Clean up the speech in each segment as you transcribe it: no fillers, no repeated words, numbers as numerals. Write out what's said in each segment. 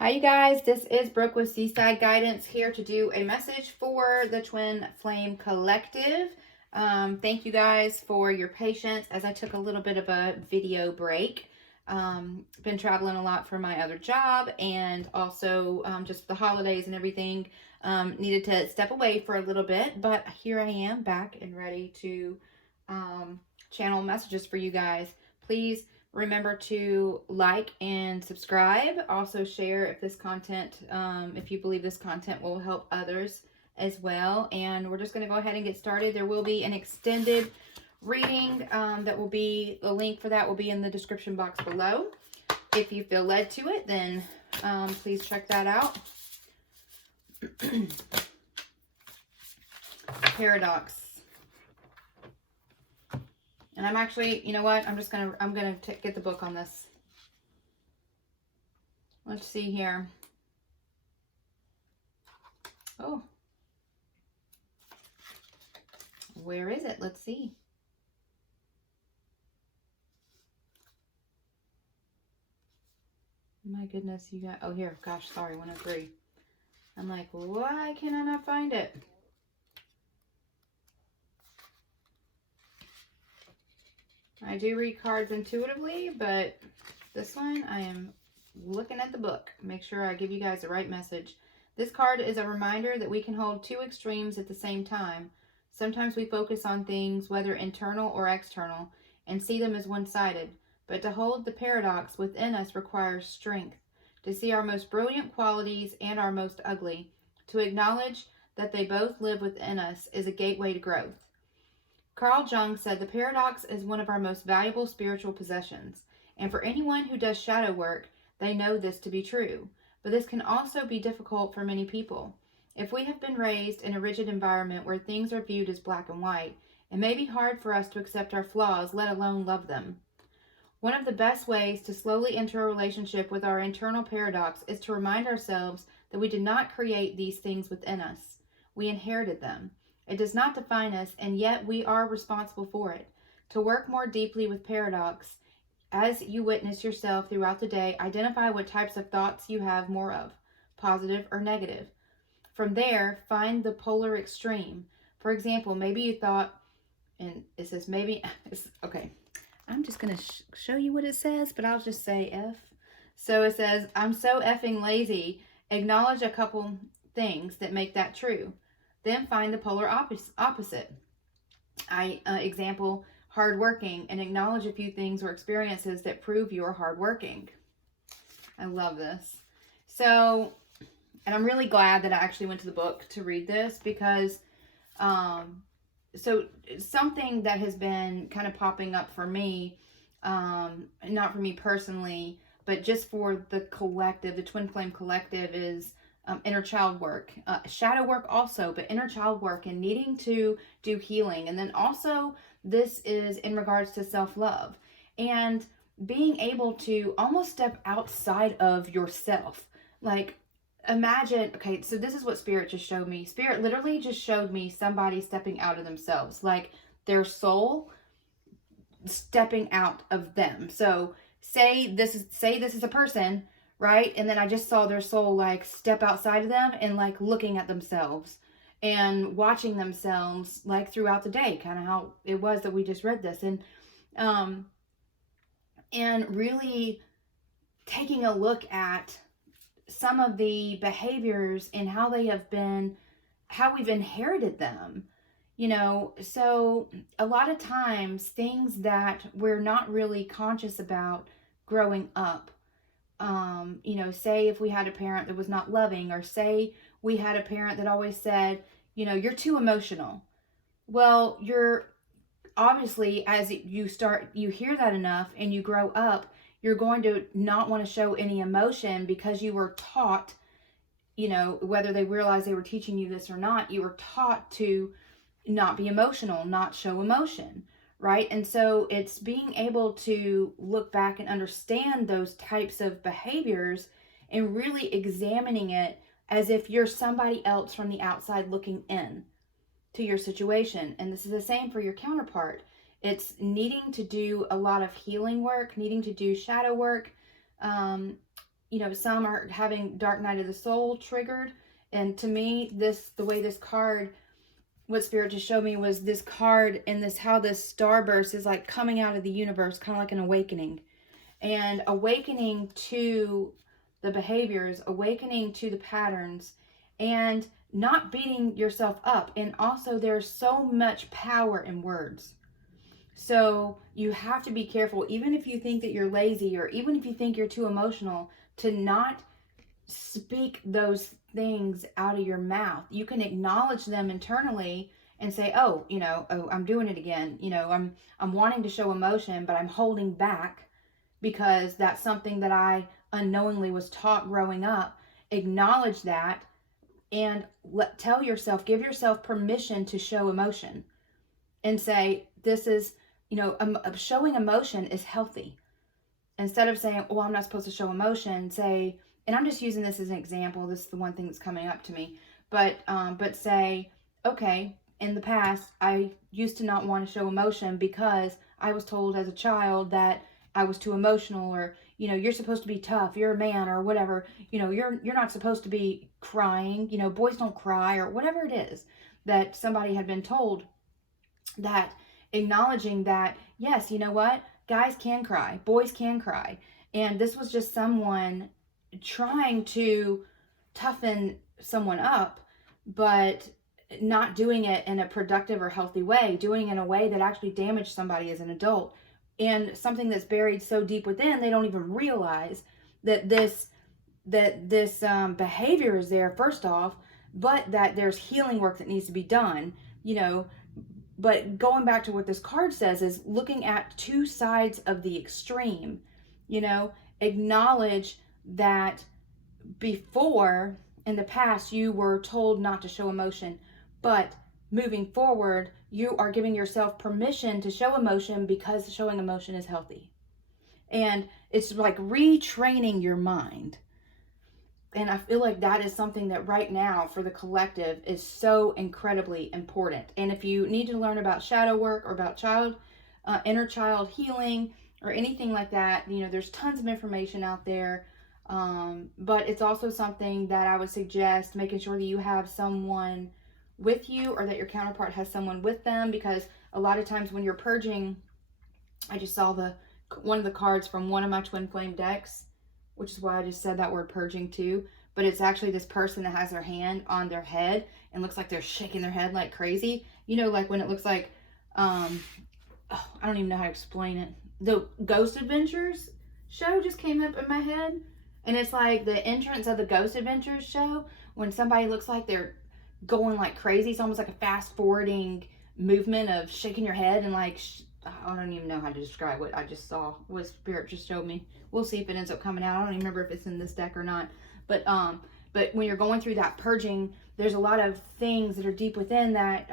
Hi you guys, this is Brooke with Seaside Guidance here to do a message for the Twin Flame Collective. Thank you guys for your patience as I took a little bit of a video break. Been traveling a lot for my other job and also just the holidays and everything. Needed to step away for a little bit, but here I am back and ready to channel messages for you guys. Please remember to like and subscribe. Also share if this content, if you believe this content will help others as well. And we're just going to go ahead and get started. There will be an extended reading that will be, the link for that will be in the description box below. If you feel led to it, then please check that out. Paradox. And I'm actually, you know what? I'm gonna get the book on this. Let's see here. Oh. Where is it? Let's see. My goodness, you got, oh here, gosh, sorry, 103. I'm like, why can I not find it? I do read cards intuitively, but this one I am looking at the book. Make sure I give you guys the right message. This card is a reminder that we can hold two extremes at the same time. Sometimes we focus on things, whether internal or external, and see them as one-sided. But to hold the paradox within us requires strength. To see our most brilliant qualities and our most ugly. To acknowledge that they both live within us is a gateway to growth. Carl Jung said the paradox is one of our most valuable spiritual possessions, and for anyone who does shadow work, they know this to be true. But this can also be difficult for many people. If we have been raised in a rigid environment where things are viewed as black and white, it may be hard for us to accept our flaws, let alone love them. One of the best ways to slowly enter a relationship with our internal paradox is to remind ourselves that we did not create these things within us. We inherited them. It does not define us, and yet we are responsible for it. To work more deeply with paradox, as you witness yourself throughout the day, identify what types of thoughts you have more of, positive or negative. From there, find the polar extreme. For example, maybe you thought, and it says maybe, okay, I'm just going to show you what it says, but I'll just say F. So it says, I'm so effing lazy. Acknowledge a couple things that make that true. Then find the polar opposite. Example, hardworking, and acknowledge a few things or experiences that prove you're hardworking. I love this. So, and I'm really glad that I actually went to the book to read this because, so something that has been kind of popping up for me, not for me personally, but just for the collective, the Twin Flame Collective is inner child work, shadow work also, but inner child work and needing to do healing. And then also this is in regards to self-love and being able to almost step outside of yourself. Like imagine, okay, so this is what Spirit just showed me. Spirit literally just showed me somebody stepping out of themselves, like their soul stepping out of them. So say this is a person, right? And then I just saw their soul like step outside of them and like looking at themselves and watching themselves like throughout the day, kind of how it was that we just read this. And really taking a look at some of the behaviors and how they have been, how we've inherited them. You know, so a lot of times things that we're not really conscious about growing up, you know, say if we had a parent that was not loving, or say we had a parent that always said, you know, you're too emotional. Well, you're obviously, as you hear that enough and you grow up, you're going to not want to show any emotion because you were taught, you know, whether they realize they were teaching you this or not, you were taught to not be emotional, not show emotion, right? And so it's being able to look back and understand those types of behaviors and really examining it as if you're somebody else from the outside looking in to your situation. And this is the same for your counterpart. It's needing to do a lot of healing work, needing to do shadow work, you know, some are having Dark Night of the Soul triggered. And to me, the way this card, what Spirit just showed me was this card and this, how this starburst is like coming out of the universe, kind of like an awakening. And awakening to the behaviors, awakening to the patterns, and not beating yourself up. And also, there's so much power in words. So you have to be careful, even if you think that you're lazy, or even if you think you're too emotional, to not speak those things out of your mouth. You can acknowledge them internally and say, oh, you know, oh, I'm doing it again. You know, I'm wanting to show emotion, but I'm holding back because that's something that I unknowingly was taught growing up. Acknowledge that and tell yourself, give yourself permission to show emotion, and say, this is, you know, showing emotion is healthy. Instead of saying, oh, I'm not supposed to show emotion, say, and I'm just using this as an example, this is the one thing that's coming up to me, but say, okay, in the past, I used to not want to show emotion because I was told as a child that I was too emotional, or, you know, you're supposed to be tough, you're a man, or whatever, you know, you're not supposed to be crying, you know, boys don't cry, or whatever it is that somebody had been told. That acknowledging that, yes, you know what, guys can cry, boys can cry, and this was just someone trying to toughen someone up, but not doing it in a productive or healthy way, doing it in a way that actually damaged somebody as an adult, and something that's buried so deep within they don't even realize that this behavior is there, first off, but that there's healing work that needs to be done, you know. But going back to what this card says is looking at two sides of the extreme, you know, acknowledge that before, in the past, you were told not to show emotion, but moving forward, you are giving yourself permission to show emotion because showing emotion is healthy. And it's like retraining your mind. And I feel like that is something that right now for the collective is so incredibly important. And if you need to learn about shadow work or about inner child healing or anything like that, you know, there's tons of information out there. But it's also something that I would suggest making sure that you have someone with you, or that your counterpart has someone with them, because a lot of times when you're purging, I just saw one of the cards from one of my twin flame decks, which is why I just said that word purging too. But it's actually this person that has their hand on their head and looks like they're shaking their head like crazy. You know, like when it looks like, I don't even know how to explain it. The Ghost Adventures show just came up in my head. And it's like the entrance of the Ghost Adventures show, when somebody looks like they're going like crazy. It's almost like a fast forwarding movement of shaking your head and like, I don't even know how to describe what I just saw, what Spirit just showed me. We'll see if it ends up coming out. I don't even remember if it's in this deck or not. But when you're going through that purging, there's a lot of things that are deep within that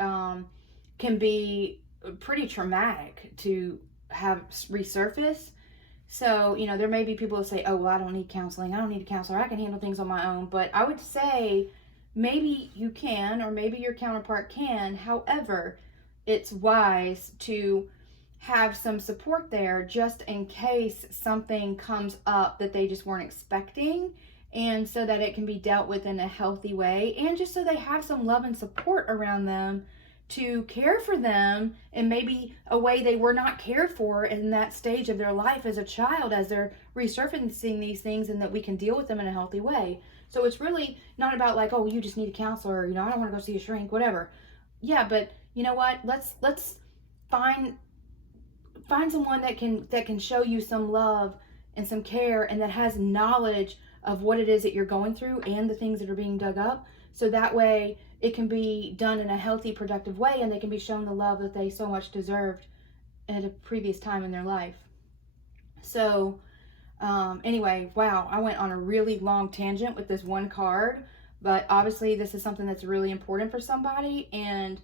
can be pretty traumatic to have resurface. So, you know, there may be people that say, oh, well, I don't need counseling. I don't need a counselor. I can handle things on my own. But I would say maybe you can, or maybe your counterpart can. However, it's wise to have some support there just in case something comes up that they just weren't expecting, and so that it can be dealt with in a healthy way, and just so they have some love and support around them to care for them in maybe a way they were not cared for in that stage of their life as a child, as they're resurfacing these things, and that we can deal with them in a healthy way. So it's really not about like, oh, you just need a counselor, or, you know, I don't want to go see a shrink, whatever. Yeah, but you know what? Let's find someone that can show you some love and some care, and that has knowledge of what it is that you're going through and the things that are being dug up. So that way it can be done in a healthy, productive way, and they can be shown the love that they so much deserved at a previous time in their life. So anyway, wow, I went on a really long tangent with this one card, but obviously this is something that's really important for somebody, and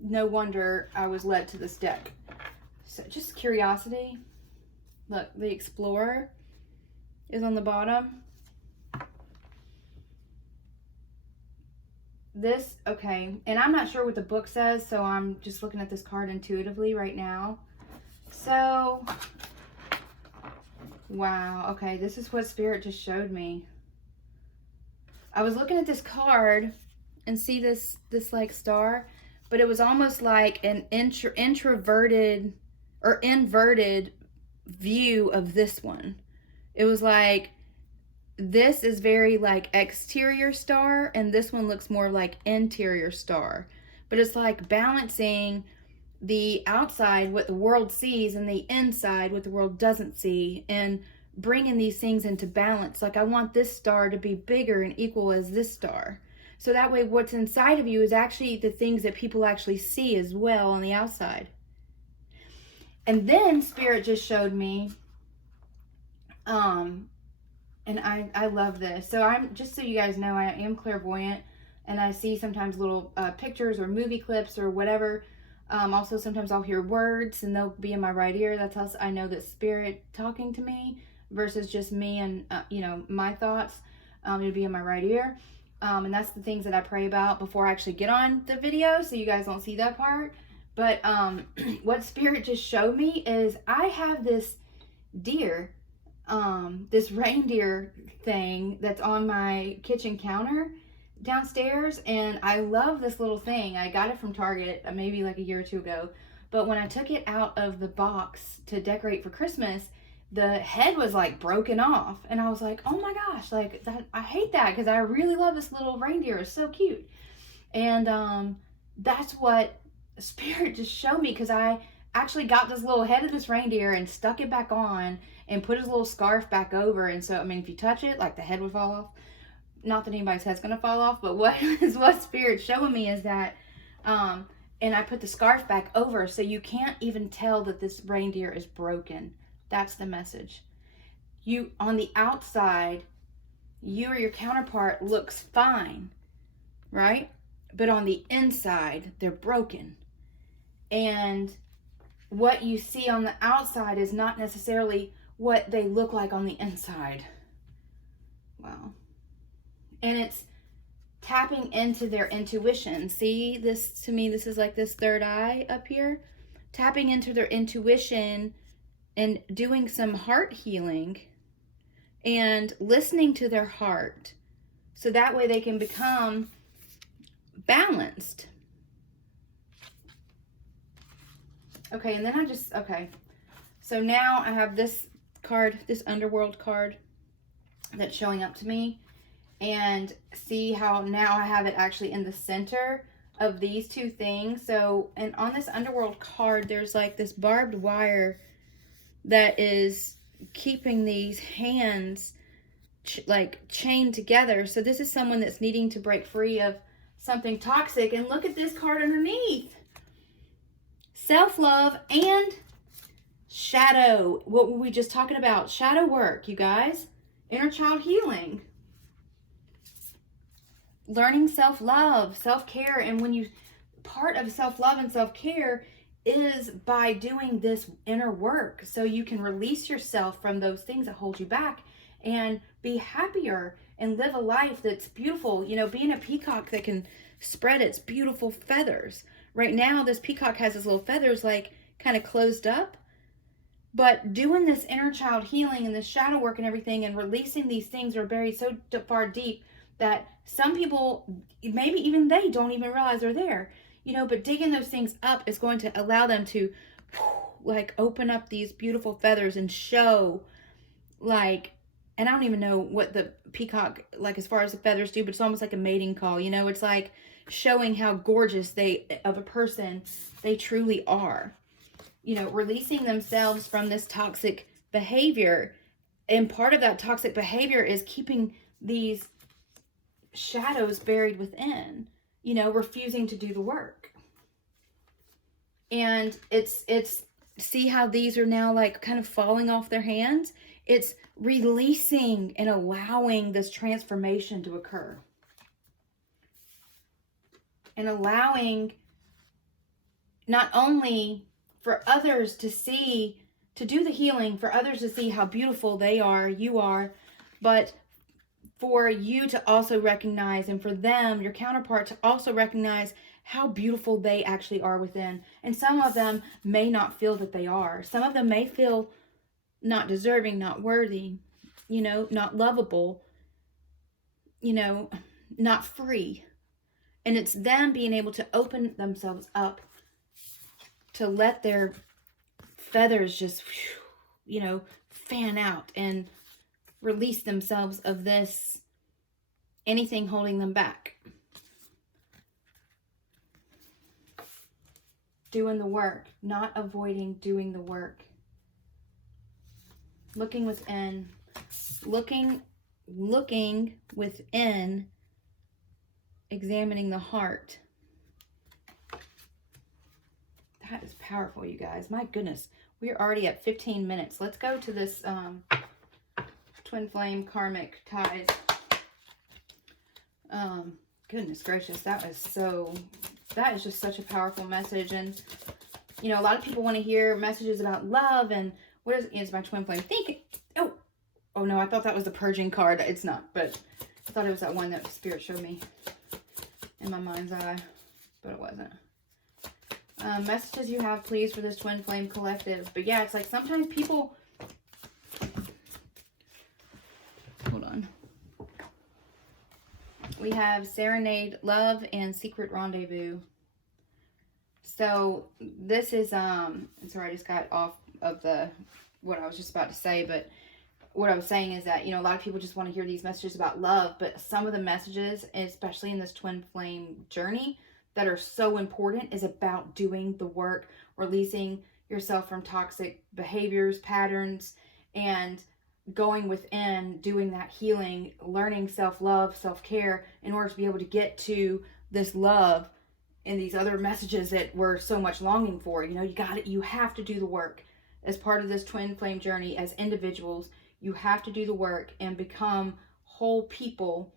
no wonder I was led to this deck. So just curiosity. Look, the Explorer is on the bottom. This, okay, and I'm not sure what the book says, so I'm just looking at this card intuitively right now. So Wow. Okay, this is what Spirit just showed me. I was looking at this card and see this like star, but it was almost like an introverted or inverted view of this one. It was like this is very like exterior star, and this one looks more like interior star. But it's like balancing the outside, what the world sees, and the inside, what the world doesn't see, and bringing these things into balance. Like I want this star to be bigger and equal as this star. So that way what's inside of you is actually the things that people actually see as well on the outside. And then Spirit just showed me, and I love this. So I'm, just so you guys know, I am clairvoyant, and I see sometimes little pictures or movie clips or whatever. Also, sometimes I'll hear words and they'll be in my right ear. That's how I know that Spirit talking to me versus just me and, you know, my thoughts. It'll be in my right ear. And that's the things that I pray about before I actually get on the video, so you guys don't see that part. But what Spirit just showed me is I have this deer, this reindeer thing that's on my kitchen counter downstairs, and I love this little thing. I got it from Target maybe like a year or two ago, but when I took it out of the box to decorate for Christmas, the head was like broken off, and I was like, oh my gosh, like that, I hate that, because I really love this little reindeer. It's so cute. And that's what Spirit just showed me, because I actually got this little head of this reindeer and stuck it back on and put his little scarf back over. And so, I mean, if you touch it, like the head would fall off. Not that anybody's head's gonna fall off, but what Spirit's showing me is that, and I put the scarf back over, so you can't even tell that this reindeer is broken. That's the message. You, on the outside, you or your counterpart looks fine, right? But on the inside, they're broken. And what you see on the outside is not necessarily what they look like on the inside. Wow. And it's tapping into their intuition. See, this, to me, this is like this third eye up here. Tapping into their intuition and doing some heart healing and listening to their heart, so that way they can become balanced. Okay, and then okay. So now I have this card, this underworld card that's showing up to me. And see how now I have it actually in the center of these two things. So, and on this underworld card, there's like this barbed wire that is keeping these hands like chained together. So this is someone that's needing to break free of something toxic. And look at this card underneath. Self-love and shadow. What were we just talking about? Shadow work, you guys. Inner child healing. Learning self-love, self-care. And when you, part of self-love and self-care is by doing this inner work, so you can release yourself from those things that hold you back and be happier and live a life that's beautiful. You know, being a peacock that can spread its beautiful feathers. Right now, this peacock has its little feathers like kind of closed up. But doing this inner child healing and this shadow work and everything, and releasing these things that are buried so far deep that some people, maybe even they don't even realize they're there, you know, but digging those things up is going to allow them to like open up these beautiful feathers and show, like, and I don't even know what the peacock, like as far as the feathers do, but it's almost like a mating call, you know, it's like showing how gorgeous of a person they truly are, you know, releasing themselves from this toxic behavior. And part of that toxic behavior is keeping these shadows buried within, you know, refusing to do the work. And it's see how these are now like kind of falling off their hands? It's releasing and allowing this transformation to occur. And allowing not only for others to see, to do the healing, for others to see how beautiful they are, you are, but for you to also recognize, and for them, your counterpart, to also recognize how beautiful they actually are within. And some of them may not feel that they are. Some of them may feel not deserving, not worthy, you know, not lovable, you know, not free. And it's them being able to open themselves up to let their feathers just, you know, fan out and release themselves of this, anything holding them back. Doing the work, not avoiding doing the work. Looking within, looking within, examining the heart. That is powerful, you guys. My goodness, we're already at 15 minutes. Let's go to this twin flame karmic ties. Goodness gracious, that is just such a powerful message. And you know, a lot of people want to hear messages about love and what is my twin flame thinking? Oh no, I thought that was the purging card. It's not, but I thought it was that one that Spirit showed me in my mind's eye, but it wasn't. Messages you have, please, for this twin flame collective. But yeah, it's like sometimes people, hold on. We have serenade, love, and secret rendezvous. So this is sorry, I just got off of what I was just about to say, but what I was saying is that, you know, a lot of people just want to hear these messages about love, but some of the messages, especially in this twin flame journey, that are so important is about doing the work, releasing yourself from toxic behaviors, patterns, and going within, doing that healing, learning self-love, self-care in order to be able to get to this love and these other messages that we're so much longing for. You know, you have to do the work as part of this twin flame journey. As individuals, you have to do the work and become whole people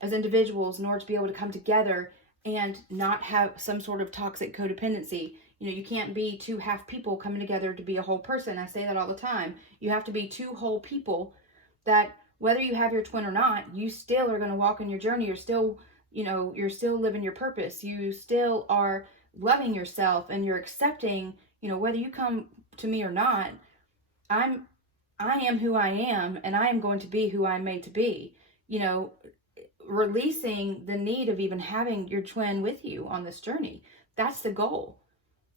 as individuals in order to be able to come together and not have some sort of toxic codependency. You know, you can't be two half people coming together to be a whole person. I say that all the time. You have to be two whole people that, whether you have your twin or not, you still are going to walk in your journey. You're still, you know, you're still living your purpose. You still are loving yourself and you're accepting, you know, whether you come to me or not, I am who I am and I am going to be who I'm made to be. You know, releasing the need of even having your twin with you on this journey. That's the goal.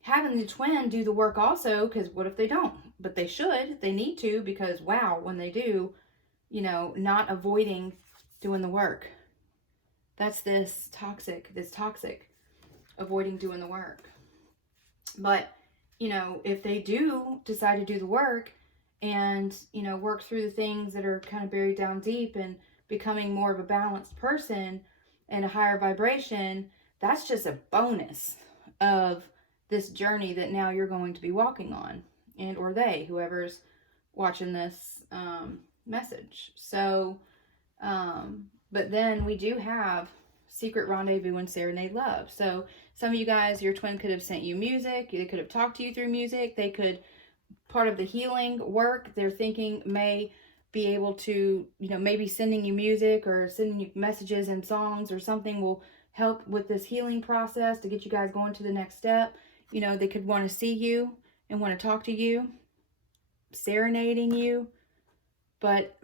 Having the twin do the work also, because what if they don't? But they should, they need to, because wow, when they do, you know, not avoiding doing the work. That's this toxic, avoiding doing the work. But, you know, if they do decide to do the work and, you know, work through the things that are kind of buried down deep and becoming more of a balanced person and a higher vibration, that's just a bonus of this journey that now you're going to be walking on, and or they, whoever's watching this message. So, but then we do have secret rendezvous and serenade love. So some of you guys, your twin could have sent you music. They could have talked to you through music. They could, part of the healing work, they're thinking may be able to, you know, maybe sending you music or sending you messages and songs or something will help with this healing process to get you guys going to the next step. You know, they could want to see you and want to talk to you, serenading you, but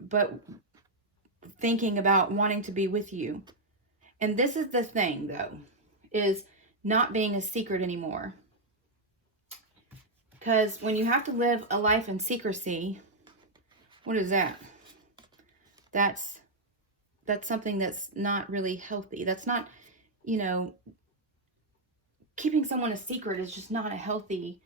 thinking about wanting to be with you. And this is the thing, though, is not being a secret anymore. Because when you have to live a life in secrecy, what is that? That's something that's not really healthy. That's not, you know, keeping someone a secret is just not a healthy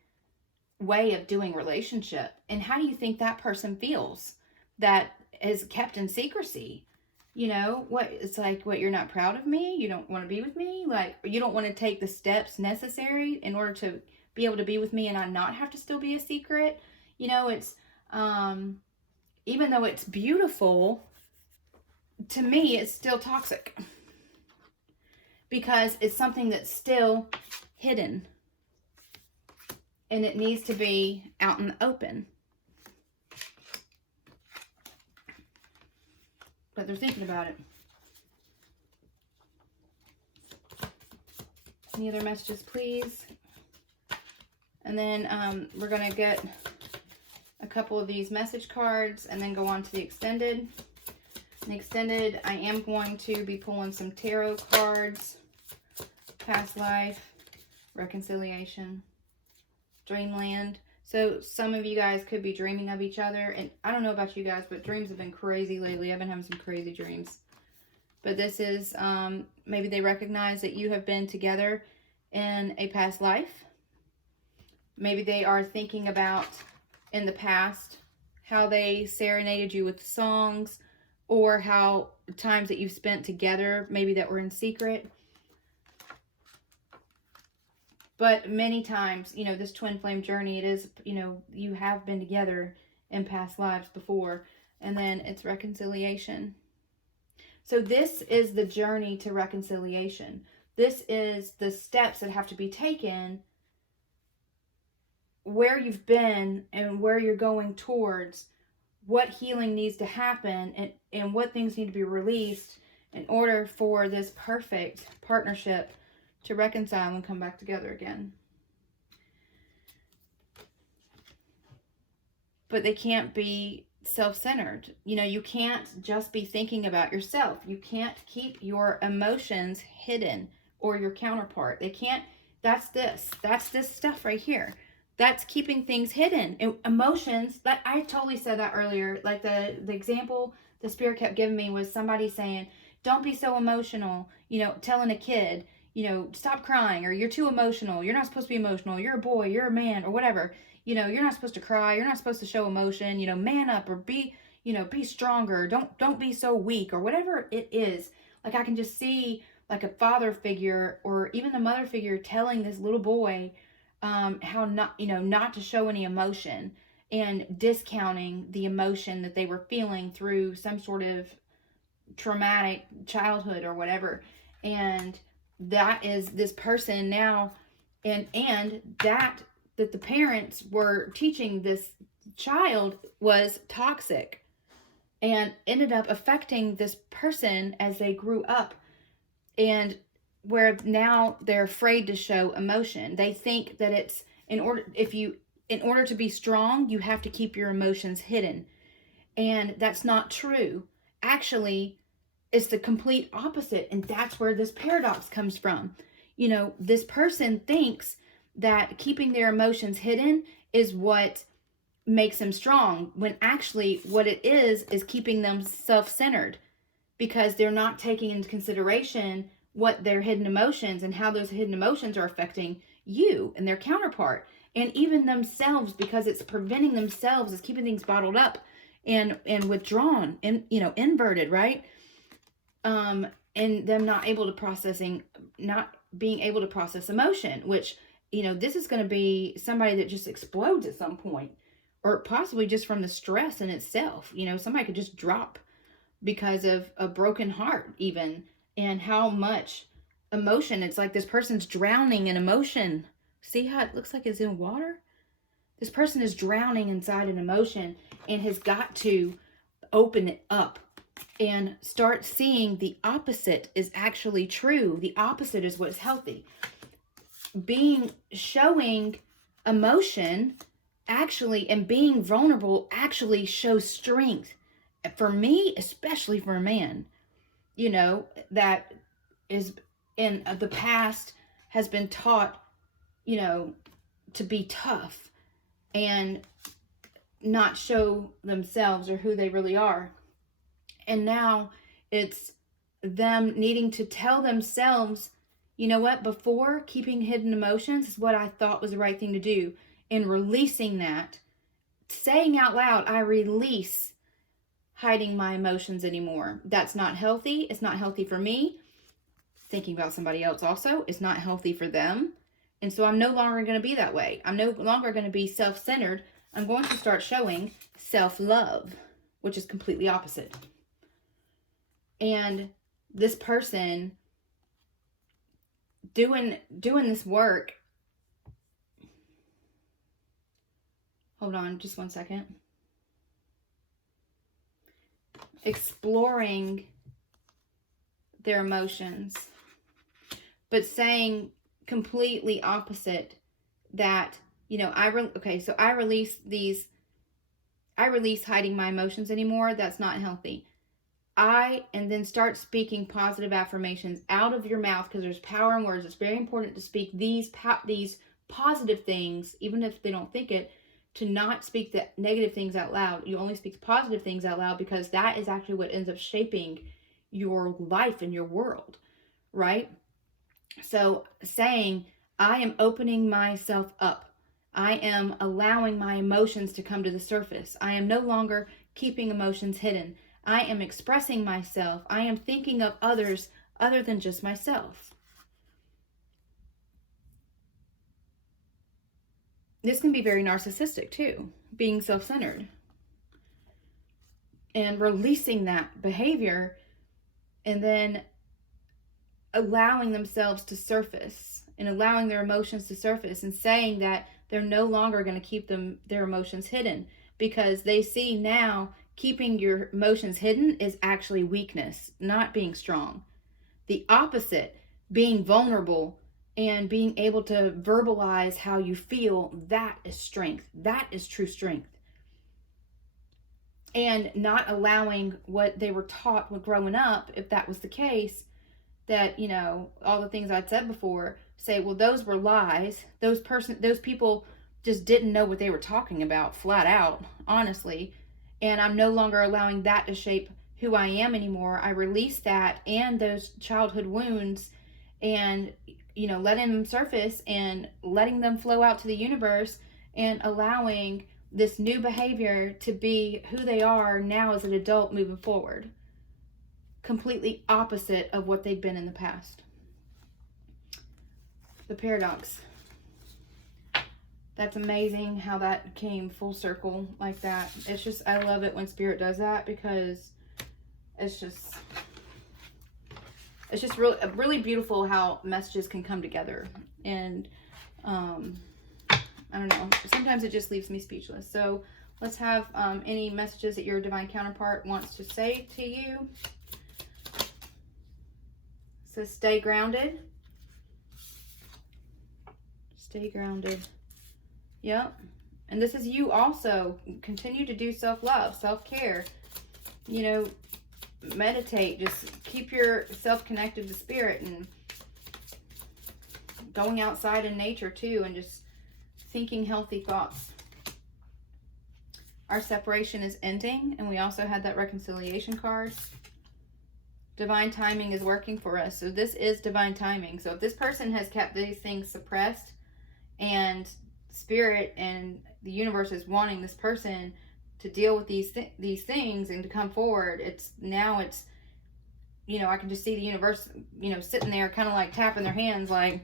way of doing relationship. And how do you think that person feels that is kept in secrecy? You know, it's like, what, you're not proud of me? You don't want to be with me? Like, you don't want to take the steps necessary in order to be able to be with me and I not have to still be a secret? You know, it's, even though it's beautiful, to me, it's still toxic. Because it's something that's still hidden. And it needs to be out in the open. But they're thinking about it. Any other messages, please? And then we're going to get a couple of these message cards and then go on to the extended. In the extended, I am going to be pulling some tarot cards. Past life, reconciliation, dreamland. So some of you guys could be dreaming of each other. And I don't know about you guys, but dreams have been crazy lately. I've been having some crazy dreams. But this is, maybe they recognize that you have been together in a past life. Maybe they are thinking about in the past how they serenaded you with songs, or how times that you've spent together, maybe that were in secret. But many times, you know, this twin flame journey, it is, you know, you have been together in past lives before. And then it's reconciliation. So this is the journey to reconciliation. This is the steps that have to be taken, where you've been and where you're going towards, what healing needs to happen, and what things need to be released in order for this perfect partnership to reconcile and come back together again. But they can't be self-centered. You know, you can't just be thinking about yourself. You can't keep your emotions hidden, or your counterpart. They can't. That's this stuff right here. That's keeping things hidden. And emotions, that I totally said that earlier. Like the example the Spirit kept giving me was somebody saying, don't be so emotional, you know, telling a kid, you know, stop crying, or you're too emotional. You're not supposed to be emotional. You're a boy, you're a man, or whatever. You know, you're not supposed to cry. You're not supposed to show emotion. You know, man up, or be, you know, be stronger. Don't be so weak, or whatever it is. Like I can just see like a father figure, or even the mother figure, telling this little boy how not, you know, not to show any emotion, and discounting the emotion that they were feeling through some sort of traumatic childhood or whatever. And that is this person now, and that the parents were teaching this child was toxic, and ended up affecting this person as they grew up, and where now they're afraid to show emotion. They think that it's in order to be strong, you have to keep your emotions hidden. And that's not true. Actually, it's the complete opposite. And that's where this paradox comes from. You know, this person thinks that keeping their emotions hidden is what makes them strong, when actually what it is keeping them self-centered, because they're not taking into consideration what their hidden emotions and how those hidden emotions are affecting you and their counterpart, and even themselves, because it's preventing themselves, it's keeping things bottled up and withdrawn and, you know, inverted, right? And them not being able to process emotion, which, you know, this is going to be somebody that just explodes at some point, or possibly just from the stress in itself. You know, somebody could just drop because of a broken heart even, and how much emotion. It's like this person's drowning in emotion. See how it looks like it's in water? This person is drowning inside an emotion, and has got to open it up and start seeing the opposite is actually true. The opposite is what's healthy. Showing emotion actually, and being vulnerable actually shows strength. For me, especially for a man, you know, that is in the past has been taught, you know, to be tough and not show themselves or who they really are. And now it's them needing to tell themselves, you know what, before, keeping hidden emotions is what I thought was the right thing to do. And releasing that, saying out loud, I release hiding my emotions anymore. That's not healthy. It's not healthy for me. Thinking about somebody else also is not healthy for them. And so I'm no longer going to be that way. I'm no longer going to be self-centered. I'm going to start showing self-love, which is completely opposite. And this person doing this work. Hold on just one second. Exploring their emotions, but saying completely opposite that, you know, I release these I release hiding my emotions anymore. That's not healthy. And then start speaking positive affirmations out of your mouth, because there's power in words. It's very important to speak these positive things, even if they don't think it, to not speak the negative things out loud. You only speak positive things out loud, because that is actually what ends up shaping your life and your world, right? So saying, I am opening myself up. I am allowing my emotions to come to the surface. I am no longer keeping emotions hidden. I am expressing myself. I am thinking of others other than just myself. This can be very narcissistic too, being self-centered. And releasing that behavior and then allowing themselves to surface and allowing their emotions to surface, and saying that they're no longer going to keep their emotions hidden, because they see now keeping your emotions hidden is actually weakness, not being strong. The opposite, being vulnerable and being able to verbalize how you feel, that is strength. That is true strength. And not allowing what they were taught when growing up, if that was the case, that, you know, all the things I'd said before, say, well, those were lies. Those people just didn't know what they were talking about, flat out, honestly. And I'm no longer allowing that to shape who I am anymore. I release that and those childhood wounds, and, you know, letting them surface and letting them flow out to the universe, and allowing this new behavior to be who they are now as an adult moving forward. Completely opposite of what they'd been in the past. The paradox. That's amazing how that came full circle like that. It's just, I love it when Spirit does that, because it's just really beautiful how messages can come together. And I don't know, sometimes it just leaves me speechless. So let's have any messages that your divine counterpart wants to say to you. So stay grounded. Stay grounded. Yep. And this is you also. Continue to do self-love, self-care. You know, meditate. Just keep yourself connected to Spirit, and going outside in nature too, and just thinking healthy thoughts. Our separation is ending, and we also had that reconciliation card. Divine timing is working for us. So this is divine timing. So if this person has kept these things suppressed, and Spirit and the universe is wanting this person to deal with these things and to come forward, it's, you know, I can just see the universe, you know, sitting there kind of like tapping their hands like,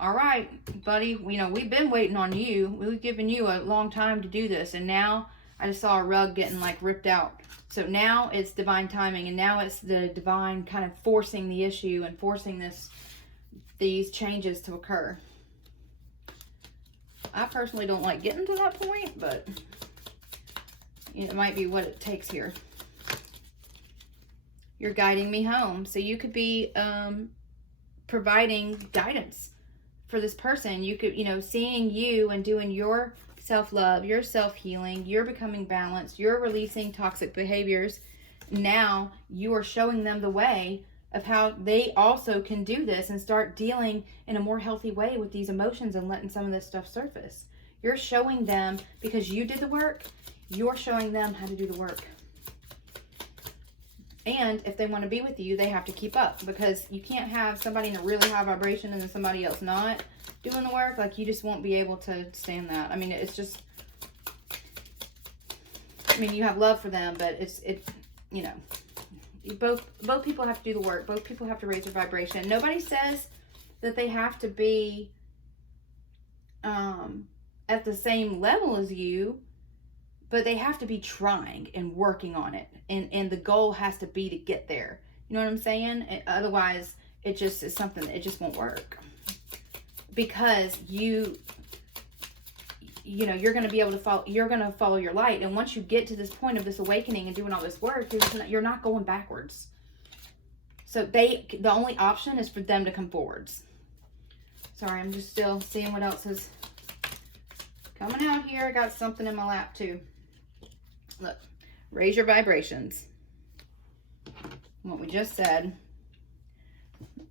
all right, buddy, you know, we've been waiting on you. We've given you a long time to do this. And now I just saw a rug getting like ripped out. So now it's divine timing, and now it's the divine kind of forcing the issue and forcing these changes to occur. I personally don't like getting to that point, but it might be what it takes here. You're guiding me home. So you could be providing guidance for this person. You could, you know, seeing you and doing your self-love, your self-healing, you're becoming balanced, you're releasing toxic behaviors. Now you are showing them the way of how they also can do this and start dealing in a more healthy way with these emotions and letting some of this stuff surface. You're showing them, because you did the work, you're showing them how to do the work. And if they want to be with you, they have to keep up, because you can't have somebody in a really high vibration and then somebody else not doing the work. Like, you just won't be able to stand that. I mean, it's just, I mean, you have love for them, but it's you know, both people have to do the work. Both people have to raise their vibration. Nobody says that they have to be at the same level as you, but they have to be trying and working on it. And the goal has to be to get there. You know what I'm saying? Otherwise, it just is something that it just won't work. Because you know, you're going to be able to follow, you're going to follow your light. And once you get to this point of this awakening and doing all this work, you're not going backwards. So the only option is for them to come forwards. Sorry, I'm just still seeing what else is coming out here. I got something in my lap too. Look, raise your vibrations. What we just said.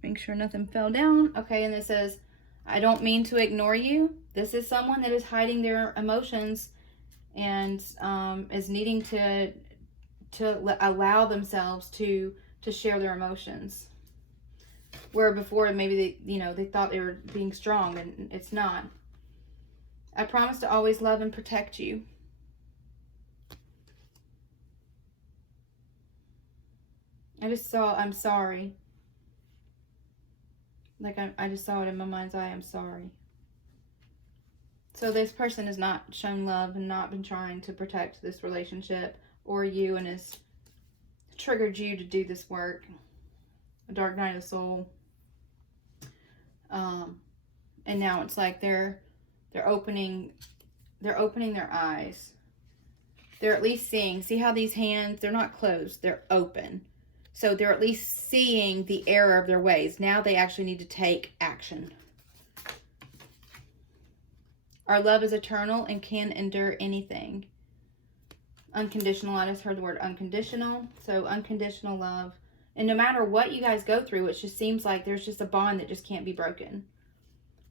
Make sure nothing fell down. Okay, and it says, I don't mean to ignore you. This is someone that is hiding their emotions and is needing to allow themselves to share their emotions. Where before maybe they thought they were being strong, and it's not. I promise to always love and protect you. I'm sorry. Like I just saw it in my mind's eye, I'm sorry. So this person has not shown love and not been trying to protect this relationship or you, and has triggered you to do this work. A dark night of the soul. And now it's like they're opening their eyes. They're at least seeing. See how these hands, they're not closed, they're open. So they're at least seeing the error of their ways. Now they actually need to take action. Our love is eternal and can endure anything. Unconditional. I just heard the word unconditional. So unconditional love. And no matter what you guys go through, it just seems like there's just a bond that just can't be broken.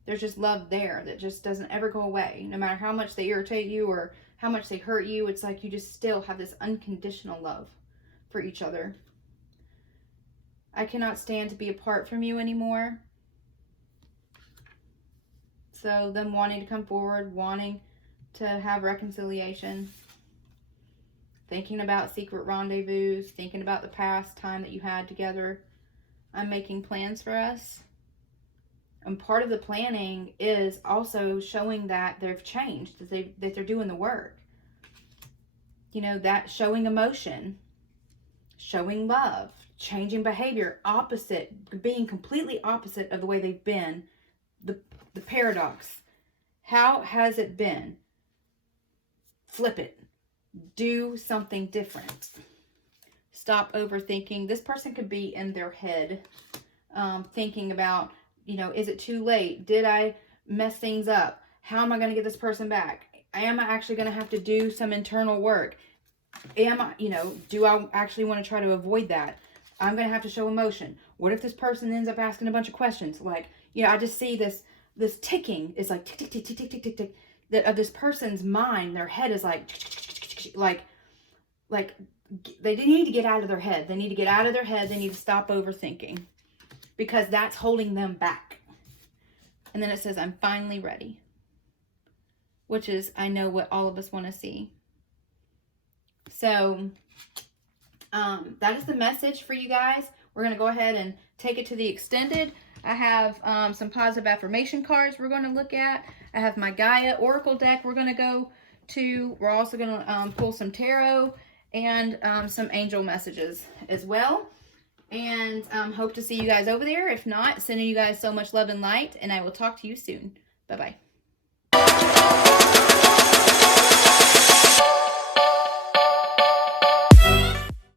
There's just love there that just doesn't ever go away. No matter how much they irritate you or how much they hurt you, it's like you just still have this unconditional love for each other. I cannot stand to be apart from you anymore. So them wanting to come forward, wanting to have reconciliation, thinking about secret rendezvous, thinking about the past time that you had together. I'm making plans for us. And part of the planning is also showing that they've changed, that they're doing the work. You know, that showing emotion, showing love, changing behavior, opposite, being completely opposite of the way they've been. The paradox. How has it been? Flip it. Do something different. Stop overthinking. This person could be in their head thinking about, is it too late? Did I mess things up? How am I going to get this person back? Am I actually going to have to do some internal work? Do I actually want to try to avoid that? I'm going to have to show emotion. What if this person ends up asking a bunch of questions? Like, I just see this ticking is like tick, tick, tick, tick, tick, tick, tick, tick. That of this person's mind, their head is like they need to get out of their head. They need to get out of their head. They need to stop overthinking because that's holding them back. And then it says, I'm finally ready, which is, I know what all of us want to see. So that is the message for you guys. We're going to go ahead and take it to the extended. I have some positive affirmation cards we're going to look at. I have my Gaia Oracle deck we're going to go to. We're also going to pull some tarot and some angel messages as well. And hope to see you guys over there. If not, sending you guys so much love and light. And I will talk to you soon. Bye-bye.